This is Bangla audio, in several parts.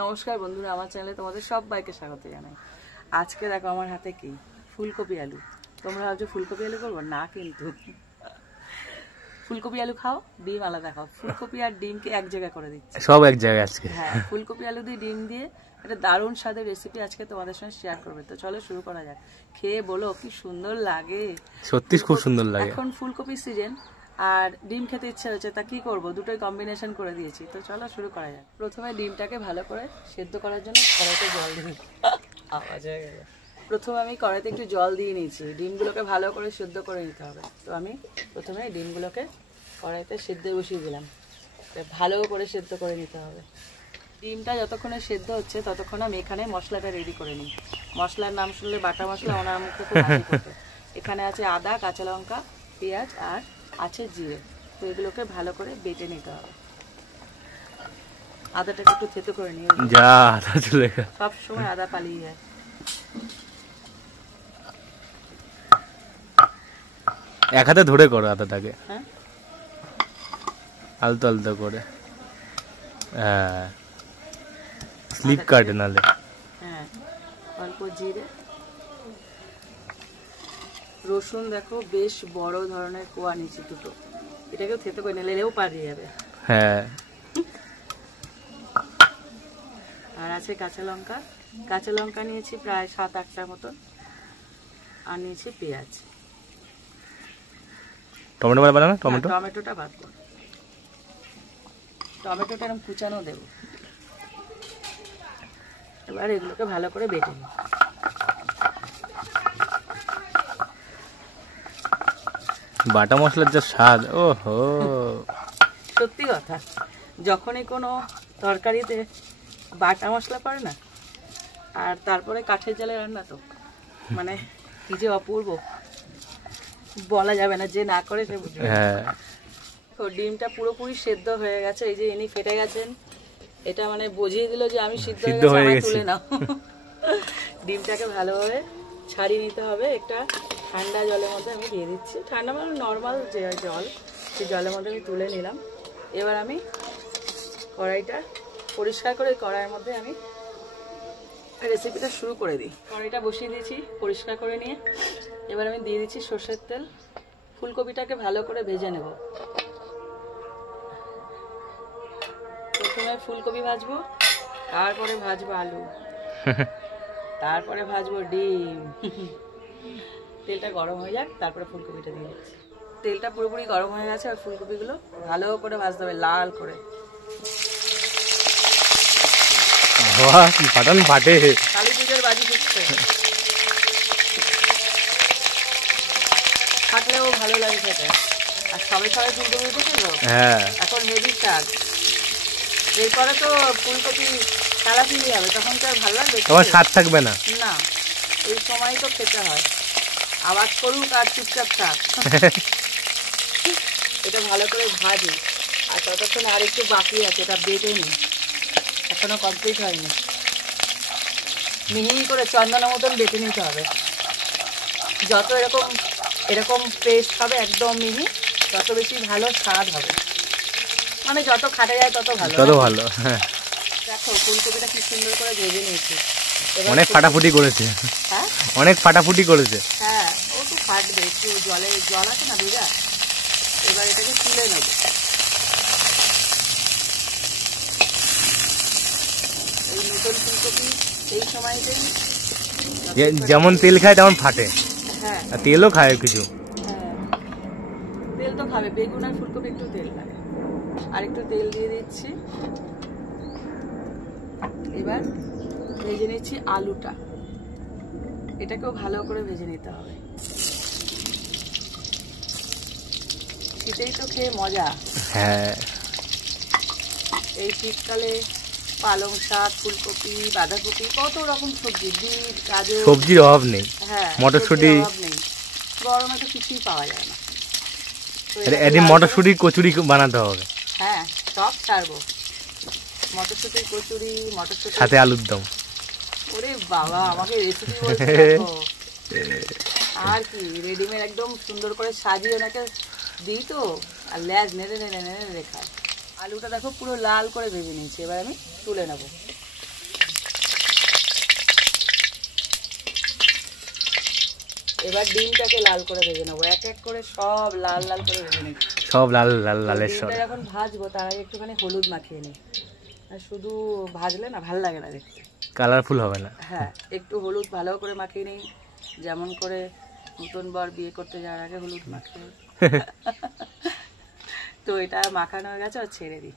নমস্কার বন্ধুরা, আমার চ্যানেলে তোমাদের সবাইকে স্বাগত জানাই। আজকে দেখো আমার হাতে কি ফুলকপি আলু। তোমরা ভাবছো ফুলকপি আলু করবো না, কিন্তু ফুলকপি আলু খাও, ডিম আলাদা খাও। ফুলকপি আর ডিমকে এক জায়গায় করে দিচ্ছি, সব এক জায়গায় আজকে। হ্যাঁ, ফুলকপি আলু দিয়ে ডিম দিয়ে একটা দারুণ স্বাদের রেসিপি আজকে তোমাদের সঙ্গে শেয়ার করবে। তো চলো শুরু করা যাক। খেয়ে বলো কি সুন্দর লাগে। সত্যি খুব সুন্দর লাগে। এখন ফুলকপির সিজন আর ডিম খেতে ইচ্ছা হচ্ছে, তা কি করব, দুটোই কম্বিনেশন করে দিয়েছি। তো চলো শুরু করা যাক। প্রথমে ডিমটাকে ভালো করে সেদ্ধ করার জন্য কড়াইতে জল দিয়ে আওয়াজ হয়ে গেল। প্রথমে আমি কড়াইতে একটু জল দিয়ে নিয়েছি, ডিমগুলোকে ভালো করে সেদ্ধ করে নিতে হবে। তো আমি প্রথমে ডিমগুলোকে কড়াইতে সেদ্ধ বসিয়ে দিলাম, ভালো করে সেদ্ধ করে নিতে হবে। ডিমটা যতক্ষণে সেদ্ধ হচ্ছে ততক্ষণ আমি এখানে মশলাটা রেডি করে নিই। মশলার নাম শুনলে বাটা মশলা ওনার মুখে খুব হাসি ফোটে। এখানে আছে আদা, কাঁচা লঙ্কা, পেঁয়াজ আর আছে জিরে। তো এগুলোকে ভালো করে বেটে নিতে হবে। আদাটাকে একটু থেতো করে নিয়ে সব সময় আদা পালিয়ে যায়। এক হাতে ধরে করো আদাটাকে, হ্যাঁ, আলতো আলতো করে। হ্যাঁ, স্লিপ কাটে নালে। হ্যাঁ, অল্প জিরে, রসুন দেখো বেশ বড় ধরনের কোয়া নিচে দুটো, এটাকেও থেতো করে নিলেও পারিয়ে যাবে। হ্যাঁ, আর আছে কাঁচা লঙ্কা। কাঁচা লঙ্কা নিয়েছি প্রায় 7-8টার মতন। আর নিয়েছি পেঁয়াজ। টমেটো বানাবো না? টমেটোটা বাদ করো, টমেটোটা এরকম কুচানো দেবো। এবার এগুলোকে ভালো করে বেটে নিই। বাটা মশলার যা স্বাদ, ওহো, সত্যি কথা, যখনই কোনো তরকারিতে বাটা মশলা পড়ে না, আর তারপরে কাঠের জালে রান্না, তো মানে কি যে অপূর্ব, বলা যাবে না, যে না করে সে বুঝবে। হ্যাঁ, তো ডিমটা পুরোপুরি সেদ্ধ হয়ে গেছে, এই যে ইনি ফেটে গেছেন, এটা মানে বুঝিয়ে দিল যে আমি সিদ্ধ হয়ে গেছি, তুলে নাও। ডিমটাকে ভালোভাবে ছাড়িয়ে নিতে হবে। একটা ঠান্ডা জলের মধ্যে আমি দিয়ে দিচ্ছি, ঠান্ডা মানে নর্মাল যে জল, সেই জলের মধ্যে আমি তুলে নিলাম। এবার আমি কড়াইটা পরিষ্কার করে কড়াইয়ের মধ্যে আমি রেসিপিটা শুরু করে দিই। কড়াইটা বসিয়ে দিয়েছি পরিষ্কার করে নিয়ে। এবার আমি দিয়ে দিচ্ছি সর্ষের তেল। ফুলকপিটাকে ভালো করে ভেজে নেব। প্রথমে ফুলকপি ভাজবো, তারপরে ভাজবো আলু, তারপরে ভাজবো ডিম। তেলটা গরম হয়ে যাক, তারপরে ফুলকপিটা দিয়ে দিচ্ছি। তেলটা পুরোপুরি গরম হয়ে গেছে, আর ফুলকপিগুলো ভালো করে ভাজতে হবে, লাল করে। ফাটান ফাটে, কালী পুজোর বাজি ফুটছে, থাকলেও ভালো লাগে খেতে। আর সবাই ফুলকপি উঠেছে তো, এখন হেভি শাক। এরপরে তো ফুলকপি কালা ফিরে যাবে, তখন তো আর ভালো লাগবে, তখন স্বাদ থাকবে না। না, এই সময় তো খেতে হয়। আওয়াজ করুক আর চুপচাপ থাক। এটা ভালো করে ভাজি। আর ততক্ষণ আর একটু বাকি আছে, এটা বেটে নিই, এখনো কমপ্লিট হয়নি। মিহি করে চন্দনের মতন বেটে নিতে হবে। যত এরকম পেস্ট হবে একদম মিহি, তত বেশি ভালো স্বাদ হবে। মানে যত খাটা যায় তত ভালো, তত ভালো। দেখো ফুলকপিটা কি সুন্দর করে ভেজে নিয়েছি। অনেক ফাটাফুটি করেছে। হ্যাঁ, অনেক ফাটাফুটি করেছে। হ্যাঁ, ও তো ফাটবে, একটু জল আছে না ভেজা। এবার এটাকে তুলে নেব। এই নতুন ফুলকপি এই সময়তেই যেমন তেল খায় তেমন ফাটে। হ্যাঁ, আর তেলও খায় কিছু। হ্যাঁ, তেল তো খাবে, বেগুন আর ফুলকপি একটু তেল খাবে। আর একটু তেল দিয়ে দিচ্ছি। এবার ভেজে নিচ্ছি আলুটা, এটাকেও ভালো করে ভেজে নিতে হবে। শীতেই তো খেয়ে মজা। হ্যাঁ, এই শীতকালে পালং শাক, ফুলকপি, বাঁধাকপি, কত রকম সবজি, বিট, গাজর, সবজির অভাব নেই। হ্যাঁ, মটরশুঁটি, গরমে তো কিছুই পাওয়া যায় না। এদিন মটরশুঁটি কচুরি বানাতে হবে। হ্যাঁ, সব ছাড়বো। মটরশুঁটির কচুরি, মটরশুঁটি সাথে আলুর দম। ওরে বাবা, আমাকে রেসিপি বলতে আর কি, রেডিমেড একদম সুন্দর করে সাজিয়ে ওনাকে দিই তো, আর ল্যাজ নেড়ে নেড়ে নেড়ে নেড়ে খায়। আলুটা দেখো পুরো লাল করে ভেজে নিয়েছি, এবার আমি তুলে নেব। এবার ডিমটাকে লাল করে ভেজে নেবো, এক এক করে সব লাল লাল করে ভেজে নেব। সব লাল লাল লালের সব। ডিমটা যখন ভাজবো তার আগে একটুখানি হলুদ মাখিয়ে নিই, আর শুধু ভাজলে না ভালো লাগে না দেখতে, কালারফুল হবে না। হ্যাঁ, একটু হলুদ ভালো করে মাখিয়ে নিই, যেমন করে নতুন বর বিয়ে করতে যাওয়ার আগে হলুদ মাখিয়ে। তো এটা মাখানো হয়ে গেছে, আর ছেড়ে দিই।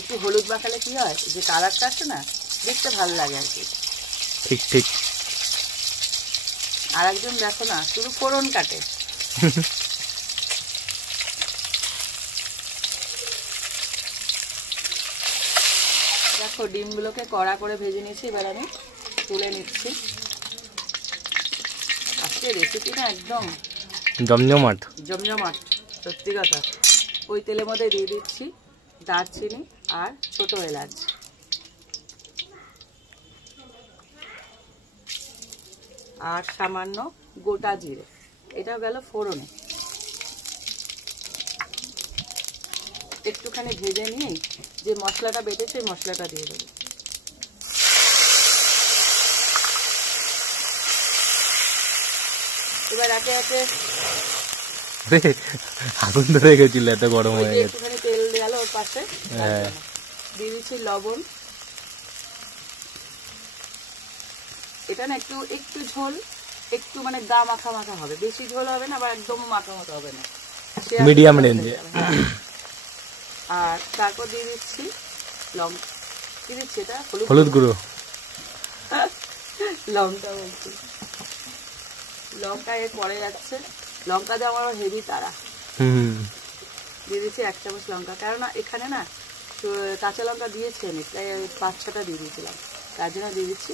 একটু হলুদ মাখালে কি হয়, যে কালারটা আসে না, দেখতে ভালো লাগে আর কি। ঠিক ঠিক। আর একজন দেখো না, শুধু ফোড়ন কাটে। দেখো ডিমগুলোকে কড়া করে ভেজে নিয়েছি, এবার আমি তুলে নিচ্ছি। আজকে রেসিপি না একদম জমজমাট জমজমাট, সত্যি কথা। ওই তেলের মধ্যে দিয়ে দিচ্ছি দারচিনি আর ছোট এলাচ, আর সামান্য গোটা জিরে, এটাও গেল ফোড়নে। একটুখানি ভেজে নিয়ে যে মশলাটা বেটেছে ওই মশলাটা দিয়ে দেবো। এবার একে একে আগুন ধরে গেছিল, এত গরম হয়ে গেছে। একটুখানি তেল গেল ওর পাশে, দিয়ে দিচ্ছি লবণ। এটা না একটু একটু ঝোল, একটু মানে গা মাখা মাখা হবে, বেশি ঝোল হবে না, আবার একদম মাখা মতো হবে না, মিডিয়াম রেঞ্জে। আর তারপর দিয়ে দিচ্ছি লঙ্কা, কি দিচ্ছি এটা, হলুদ গুঁড়ো, লঙ্কা বলছি, লঙ্কা এর পরে যাচ্ছে। লঙ্কা দেওয়া আমার হেভি তারা। দিয়ে দিচ্ছি 1 চামচ লঙ্কা, কেননা এখানে না কাঁচা লঙ্কা দিয়েছি আমি, তাই 5-6টা দিয়ে দিয়েছিলাম, তার জন্য দিয়ে দিচ্ছি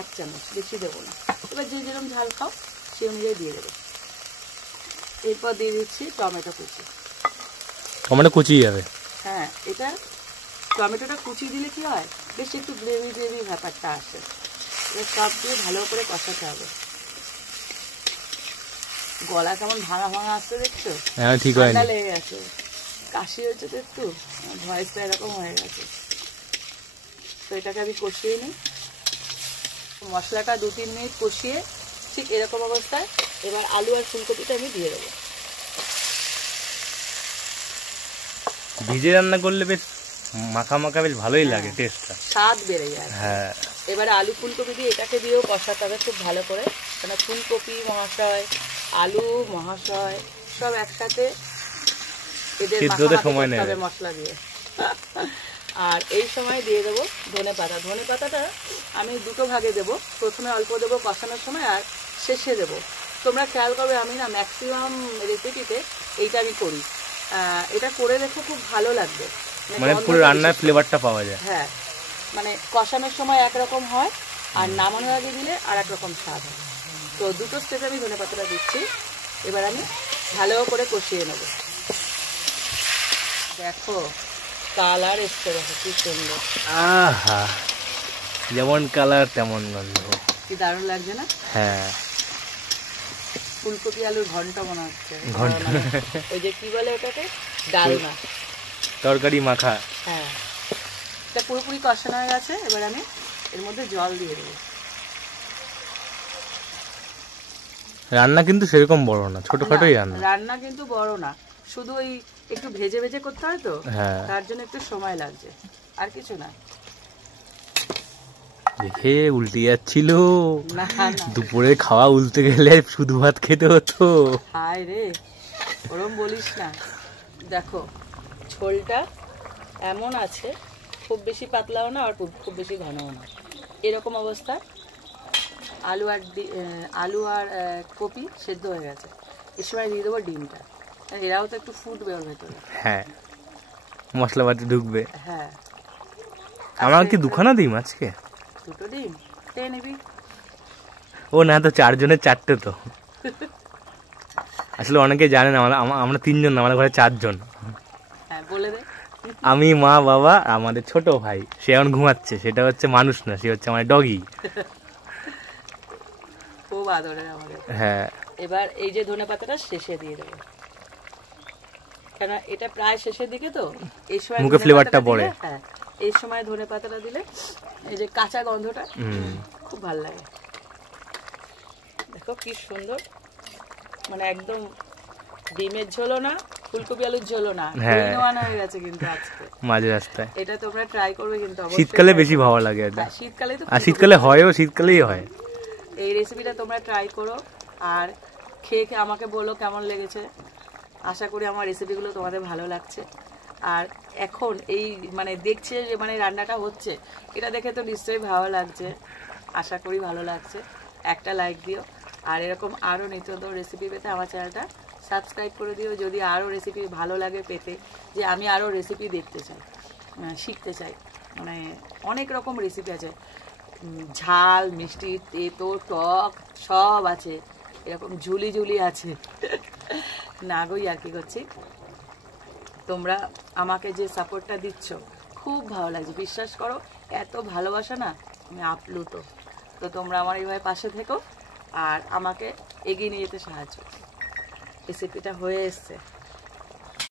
1 চামচ, বেশি দেবো না। এবার যে যেরকম ঝাল খাও সে অনুযায়ী দিয়ে দেবো। এরপর দিয়ে দিচ্ছি টমেটো কুচি। টমেটো কুচি যাবে? হ্যাঁ, এটা টমেটোটা কুচি দিলে কি হয়, বেশ একটু গ্রেভি গ্রেভি ব্যাপারটা আসে। এবার সব দিয়ে ভালো করে কষাতে হবে। গলা কেমন ভাঙা ভাঙা আসছে দেখছো? হ্যাঁ, ঠিক হয় না, লেগে গেছে, কাশি হচ্ছে তো একটু, ভয়েসটা এরকম হয়ে গেছে। তো এটাকে আমি কষিয়ে নিই, মশলাটা 2-3 মিনিট কষিয়ে ঠিক এরকম অবস্থায় এবার আলু আর ফুলকপিটা আমি দিয়ে দেবো। ভিজে রান্না করলে বেশ মাখা মাখা বেশ ভালোই লাগে, টেস্টটা স্বাদ বেড়ে যায়। হ্যাঁ, এবারে আলু ফুলকপি দিয়ে এটাকে দিয়েও কষাতে হবে খুব ভালো করে, কারণ ফুলকপি মহাশয়, আলু মহাশয় সব একসাথে এদের সময় নেবে মশলা দিয়ে। আর এই সময় দিয়ে দেবো ধনে পাতা। ধনে পাতাটা আমি 2টো ভাগে দেবো, প্রথমে অল্প দেবো কষানোর সময়, আর শেষে দেবো। তোমরা খেয়াল করবে, আমি না ম্যাক্সিমাম রেসিপিতে এইটা আমি করি। এটা করে দেখো, খুব ভালো লাগবে, মানে পুরো রান্নার ফ্লেভারটা পাওয়া যায়। হ্যাঁ, মানে কষানোর সময় একরকম হয়, আর নামানোর আগে দিলে আর একরকম স্বাদ হয়। তো 2টো স্টেপে আমি ধনে পাতাটা দিচ্ছি। এবার আমি ভালো করে কষিয়ে নেব। দেখো কালার এসছে, দেখো কি সুন্দর, আহা, যেমন কালার তেমন গন্ধ, কি দারুণ লাগছে না? হ্যাঁ, ফুলকপি আলুর ঘন্ট মনে হচ্ছে, ওই যে কি বলে ওটাকে, ডালনা, তরকারি মাখা। হ্যাঁ, এটা পুরোপুরি কষানো হয়ে গেছে। এবার আমি এর মধ্যে জল দিয়ে দেবো। রান্না কিন্তু সেরকম বড় না, ছোটখাটোই রান্না। রান্না কিন্তু বড় না, শুধু ওই একটু ভেজে ভেজে করতে হয় তো, তার জন্য একটু সময় লাগছে, আর কিছু না। দেখে উল্টে যাচ্ছিল, দুপুরে খাওয়া উল্টে গেলে শুধু ভাত খেতে হতো। হায় রে, ওরম বলিস না। দেখো ঝোলটা এমন আছে, খুব বেশি পাতলাও না আর খুব বেশি ঘনও না, এরকম অবস্থা। আলু আর কপি সেদ্ধ হয়ে গেছে। এর সময় দিয়ে দেবো ডিমটা, এরাও তো একটু ফুটবে ওর ভেতরে। হ্যাঁ, মশলাপাতি ঢুকবে। হ্যাঁ, আমার কি 2খানা ডিম আজকে? 2টো ডিম খেয়ে নিবি। ও না, তো 4 জনের 4টে তো। আসলে অনেকে জানেন আমরা 3 জন, আমাদের ঘরে 4 জন। হ্যাঁ, বলে দে। আমি, মা, বাবা, আমাদের ছোট ভাই, সে এখন ঘুমাচ্ছে। সেটা হচ্ছে মানুষ না, সে হচ্ছে আমার ডগি। খুব আদরের আমাদের। হ্যাঁ, এবার এই যে ধনে পাতাটা শেষে দিয়ে দেবো, কেন এটা প্রায় শেষের দিকে তো, এই সময় মুখে ফ্লেভারটা পড়ে। হ্যাঁ, এই সময় ধনে পাতাটা দিলে এই যে কাঁচা গন্ধটা খুব ভালো লাগে। দেখো কি সুন্দর, মানে একদম ডিমের ঝোলও না, ফুলকপি আলুর ঝোলও না, ওয়ান হয়ে গেছে কিন্তু আজকে মাঝে রাস্তায়। এটা তোমরা ট্রাই করবে কিন্তু শীতকালে বেশি ভালো লাগে এটা। শীতকালে তো, আর শীতকালে হয়ও, শীতকালেই হয়। এই রেসিপিটা তোমরা ট্রাই করো আর খেয়ে খেয়ে আমাকে বলো কেমন লেগেছে। আশা করি আমার রেসিপিগুলো তোমাদের ভালো লাগছে। আর এখন এই মানে দেখছে যে মানে রান্নাটা হচ্ছে, এটা দেখে তো নিশ্চয়ই ভালো লাগছে, আশা করি ভালো লাগছে। একটা লাইক দিও, আর এরকম আরও নিত্য নতুন রেসিপি পেতে আমার চ্যানেলটা সাবস্ক্রাইব করে দিও। যদি আরও রেসিপি ভালো লাগে পেতে, যে আমি আরও রেসিপি দেখতে চাই, শিখতে চাই, মানে অনেক রকম রেসিপি আছে, ঝাল মিষ্টি তেতো টক সব আছে, এরকম ঝুলি ঝুলি আছে। না গই আর কি করছি, তোমরা আমাকে যে সাপোর্টটা দিচ্ছ খুব ভালো লাগছে, বিশ্বাস করো, এত ভালোবাসা না, আমি আপ্লুত। তো তোমরা আমার এইভাবে পাশে থেকো আর আমাকে এগিয়ে নিয়ে যেতে সাহায্য। রেসিপিটা হয়ে এসছে।